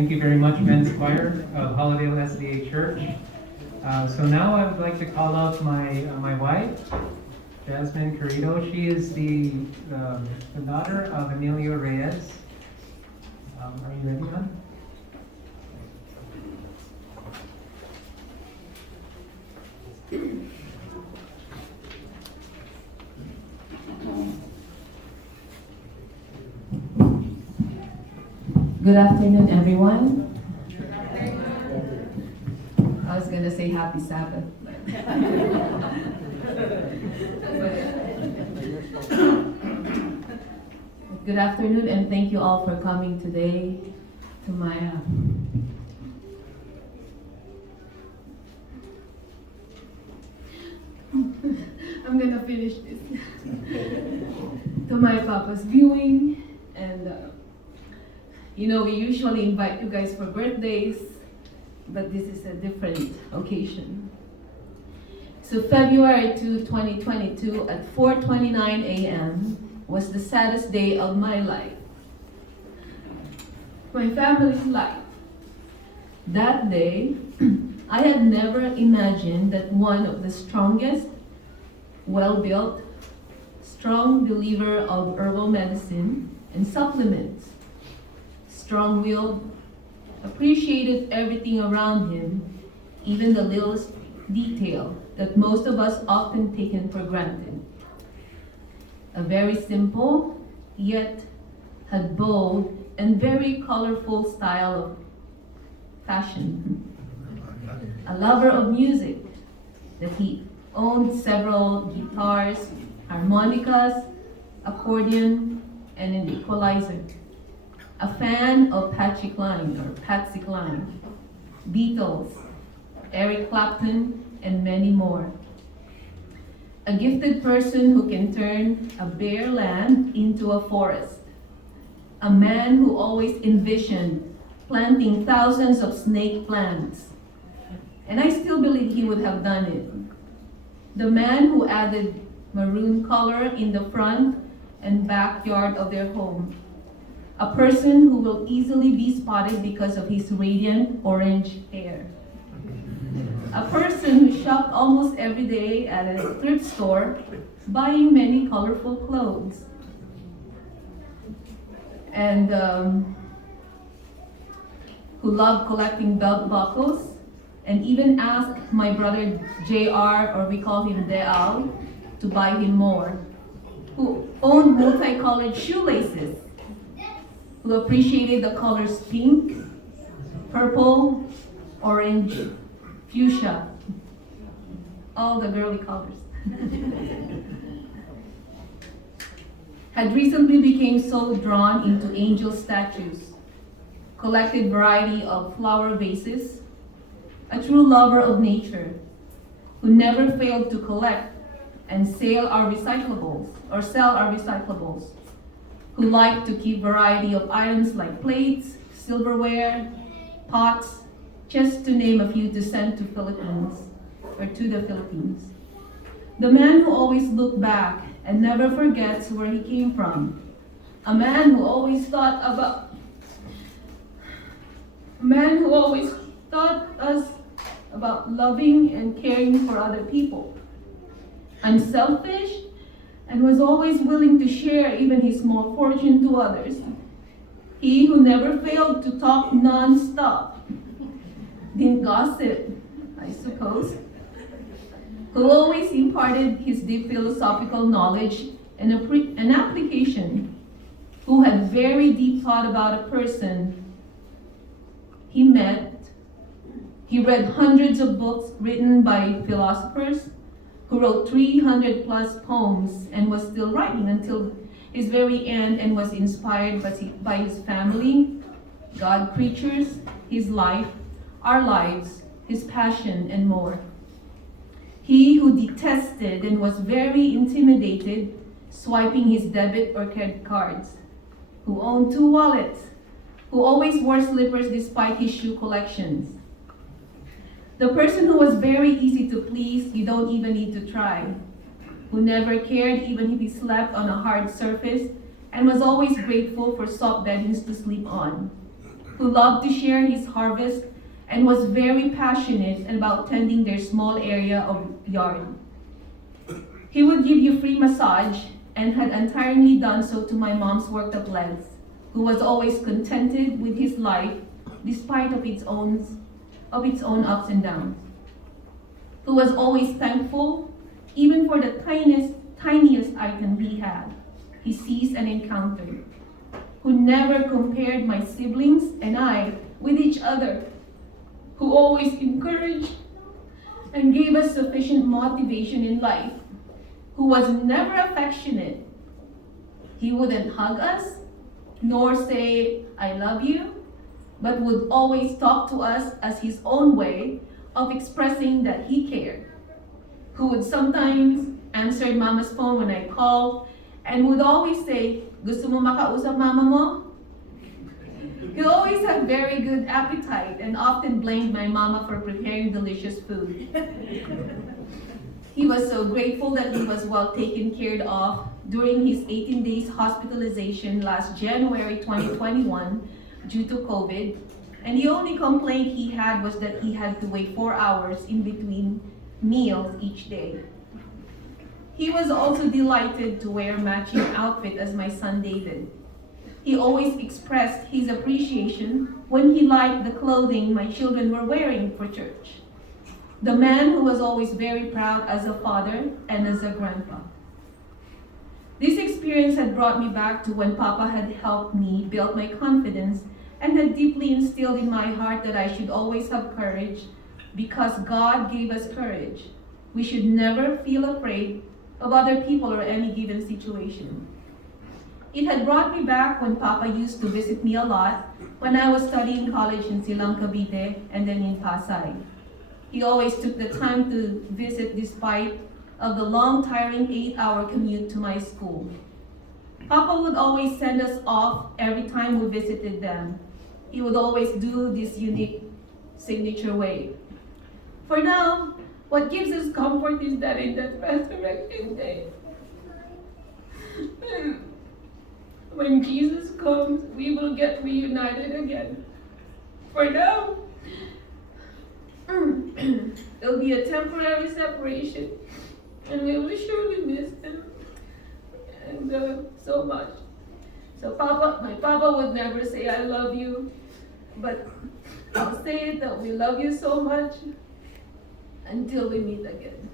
Thank you very much, Men's Choir of Holidale SDA Church. So now I would like to call up my wife, Jasmine Querido. She is the daughter of Emil Reyes. Are you ready, hon? Good afternoon, everyone. I was going to say happy Sabbath. Good afternoon, and thank you all for coming today to my I'm going to finish this. To my papa's viewing, and we usually invite you guys for birthdays, but this is a different occasion. So February 2, 2022 at 4:29 a.m. was the saddest day of my life. My family's life. That day, I had never imagined that one of the strongest, well-built, strong believer of herbal medicine and supplements, strong-willed, appreciated everything around him, even the littlest detail that most of us often taken for granted. A very simple, yet had bold and very colorful style of fashion. A lover of music, that he owned several guitars, harmonicas, accordion, and an equalizer. A fan of Patsy Cline, Beatles, Eric Clapton, and many more. A gifted person who can turn a bare land into a forest. A man who always envisioned planting thousands of snake plants. And I still believe he would have done it. The man who added maroon color in the front and backyard of their home. A person who will easily be spotted because of his radiant orange hair. A person who shopped almost every day at a thrift store, buying many colorful clothes. And who loved collecting belt buckles, and even asked my brother JR, or we call him Deal, to buy him more. Who owned multicolored shoelaces, who appreciated the colors pink, purple, orange, fuchsia, all the girly colors. Had recently became so drawn into angel statues, collected variety of flower vases, a true lover of nature, who never failed to collect and sell our recyclables, who liked to keep variety of items like plates, silverware, pots, just to name a few to send to the Philippines. The man who always looked back and never forgets where he came from. A man who always thought us about loving and caring for other people. Unselfish, and was always willing to share even his small fortune to others. He who never failed to talk non-stop. Didn't gossip, I suppose. Who always imparted his deep philosophical knowledge and an application. Who had very deep thought about a person he met. He read hundreds of books written by philosophers, who wrote 300 plus poems and was still writing until his very end, and was inspired by his family, God creatures, his life, our lives, his passion, and more. He who detested and was very intimidated swiping his debit or credit cards, who owned 2 wallets, who always wore slippers despite his shoe collections. The person who was very easy to please, you don't even need to try, who never cared even if he slept on a hard surface, and was always grateful for soft beddings to sleep on. who loved to share his harvest and was very passionate about tending their small area of yard. He would give you free massage and had untiringly done so to my mom's worked up legs, who was always contented with his life despite of its own ups and downs, who was always thankful even for the tiniest item he seized and encountered, who never compared my siblings and I with each other, who always encouraged and gave us sufficient motivation in life, who was never affectionate. He wouldn't hug us, nor say, "I love you," but would always talk to us as his own way of expressing that he cared, who would sometimes answer Mama's phone when I called, and would always say, "Gusto mo makausap mama mo?" He always had very good appetite and often blamed my mama for preparing delicious food. He was so grateful that he was well taken care of during his 18 days hospitalization last January 2021 due to COVID, and the only complaint he had was that he had to wait 4 hours in between meals each day. He was also delighted to wear a matching outfit as my son David. He always expressed his appreciation when he liked the clothing my children were wearing for church. The man who was always very proud as a father and as a grandpa. This experience had brought me back to when Papa had helped me build my confidence and had deeply instilled in my heart that I should always have courage because God gave us courage. We should never feel afraid of other people or any given situation. It had brought me back when Papa used to visit me a lot when I was studying college in Silang, Cavite, and then in Pasay. He always took the time to visit despite of the long, tiring 8-hour commute to my school. Papa would always send us off every time we visited them. He would always do this unique signature way. For now, what gives us comfort is that in that resurrection day, when Jesus comes, we will get reunited again. For now, it'll be a temporary separation, and we will surely miss him, and so much. So my Papa would never say, "I love you," but I'll say that we love you so much until we meet again.